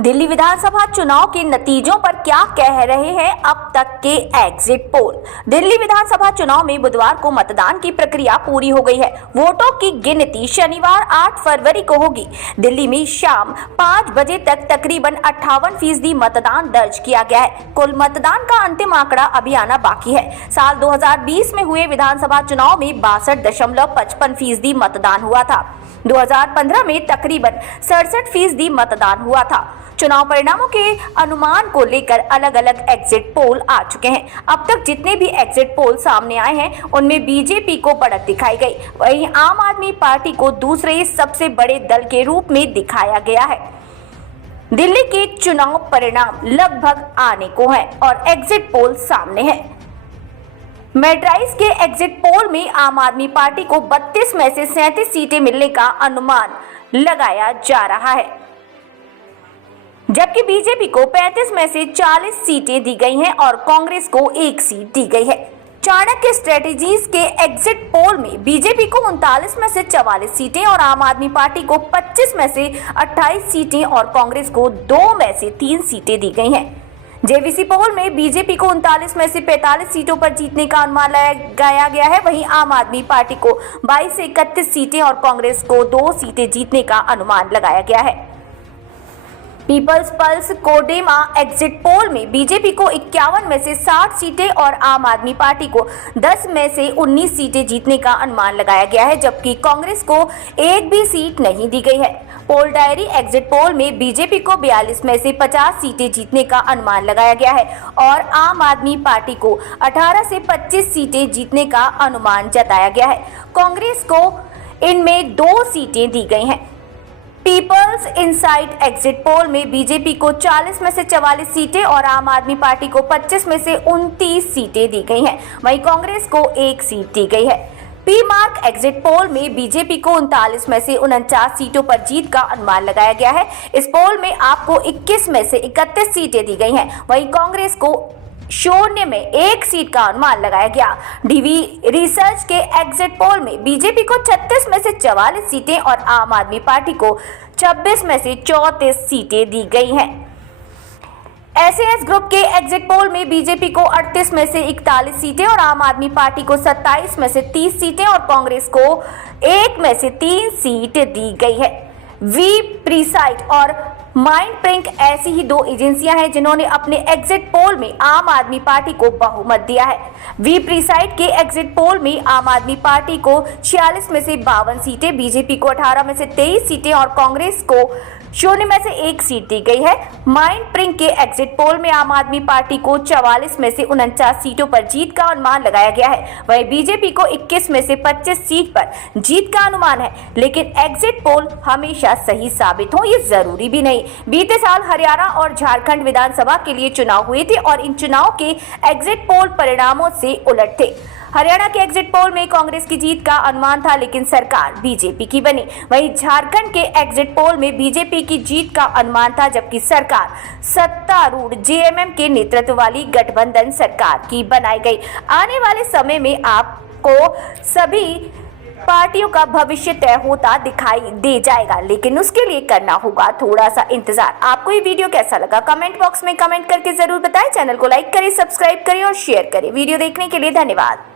दिल्ली विधानसभा चुनाव के नतीजों पर क्या कह रहे हैं अब तक के एग्जिट पोल। दिल्ली विधानसभा चुनाव में बुधवार को मतदान की प्रक्रिया पूरी हो गई है। वोटों की गिनती शनिवार 8 फरवरी को होगी। दिल्ली में शाम 5 बजे तक तकरीबन 58% मतदान दर्ज किया गया है। कुल मतदान का अंतिम आंकड़ा अभी आना बाकी है। साल 2020 में हुए विधानसभा चुनाव में 62.55% मतदान हुआ था। 2015 में तकरीबन 67% मतदान हुआ था। चुनाव परिणामों के अनुमान को लेकर अलग अलग एग्जिट पोल आ चुके हैं। अब तक जितने भी एग्जिट पोल सामने आए हैं उनमें बीजेपी को बढ़त दिखाई गई, वहीं आम आदमी पार्टी को दूसरे सबसे बड़े दल के रूप में दिखाया गया है। दिल्ली के चुनाव परिणाम लगभग आने को हैं और एग्जिट पोल सामने है। मेडराइज के एग्जिट पोल में आम आदमी पार्टी को 32 में से 37 सीटें मिलने का अनुमान लगाया जा रहा है, जबकि बीजेपी को 35 में से 40 सीटें दी गई हैं और कांग्रेस को 1 सीट दी गई है। चाणक्य स्ट्रेटेजीज के एग्जिट पोल में बीजेपी को 39 में से 44 सीटें और आम आदमी पार्टी को 25 में से 28 सीटें और कांग्रेस को 2 में से 3 सीटें दी गई हैं। जेवीसी पोल में बीजेपी को 39 में से 45 सीटों पर जीतने का अनुमान लगाया गया है, वहीं आम आदमी पार्टी को 22 से 31 सीटें और कांग्रेस को 2 सीटें जीतने का अनुमान लगाया गया है। पीपल्स पल्स कोडेमा एग्जिट पोल में बीजेपी को 51 में से 60 सीटें और आम आदमी पार्टी को 10 में से 19 सीटें जीतने का अनुमान लगाया गया है, जबकि कांग्रेस को एक भी सीट नहीं दी गई है। पोल डायरी एग्जिट पोल में बीजेपी को 42 में से 50 सीटें जीतने का अनुमान लगाया गया है और आम आदमी पार्टी को 18 से 25 सीटें जीतने का अनुमान जताया गया है। कांग्रेस को इनमें 2 सीटें दी गई हैं। पीपल्स इनसाइट एग्जिट पोल में बीजेपी को 40 में से 44 सीटें और आम आदमी पार्टी को 25 में से 29 सीटें दी गई हैं, वहीं कांग्रेस को 1 सीट दी गई है। पी मार्क एग्जिट पोल में बीजेपी को 39 में से 49 सीटों पर जीत का अनुमान लगाया गया है। इस पोल में आपको 21 में से 31 सीटें दी गई हैं, वहीं कांग्रेस को 0 में 1 सीट का अनुमान लगाया गया। डीवी रिसर्च के एग्जिट पोल में बीजेपी को 36 में से 44 सीटें और आम आदमी पार्टी को 26 में से 34 सीटें दी गई हैं। एसएएस ग्रुप के एग्जिट पोल में बीजेपी को 38 में से 41 सीटें और आम आदमी पार्टी को 27 में से 30 सीटें और कांग्रेस को 1 में से 3 सीट दी गई है। वी प्रीसाइट और माइंड प्रिंक ऐसी ही 2 एजेंसियां हैं जिन्होंने अपने एग्जिट पोल में आम आदमी पार्टी को बहुमत दिया है। वी प्रीसाइट के एग्जिट पोल में आम आदमी पार्टी को 46 में से 52 सीटें, बीजेपी को 18 में से 23 सीटें और कांग्रेस को 0 में से 1 सीट दी गई है। माइंड प्रिंक के एग्जिट पोल में आम आदमी पार्टी को 44 में से 49 सीटों पर जीत का अनुमान लगाया गया है, वहीं बीजेपी को 21 में से 25 सीट पर जीत का अनुमान है। लेकिन एग्जिट पोल हमेशा सही साबित हो ये जरूरी भी नहीं। बीते साल हरियाणा और झारखंड विधानसभा के लिए चुनाव हुए थे और इन चुनाव के एग्जिट पोल परिणामों से उलट थे। हरियाणा के एग्जिट पोल में कांग्रेस की जीत का अनुमान था, लेकिन सरकार बीजेपी की बनी। वहीं झारखंड के एग्जिट पोल में बीजेपी की जीत का अनुमान था, जबकि सरकार सत्तारूढ़ जेएमएम के नेतृत्व वाली गठबंधन सरकार की बनाई गई। आने वाले समय में आपको सभी पार्टियों का भविष्य तय होता दिखाई दे जाएगा, लेकिन उसके लिए करना होगा थोड़ा सा इंतजार। आपको ये वीडियो कैसा लगा कमेंट बॉक्स में कमेंट करके जरूर बताएं। चैनल को लाइक करें, सब्सक्राइब करें और शेयर करें। वीडियो देखने के लिए धन्यवाद।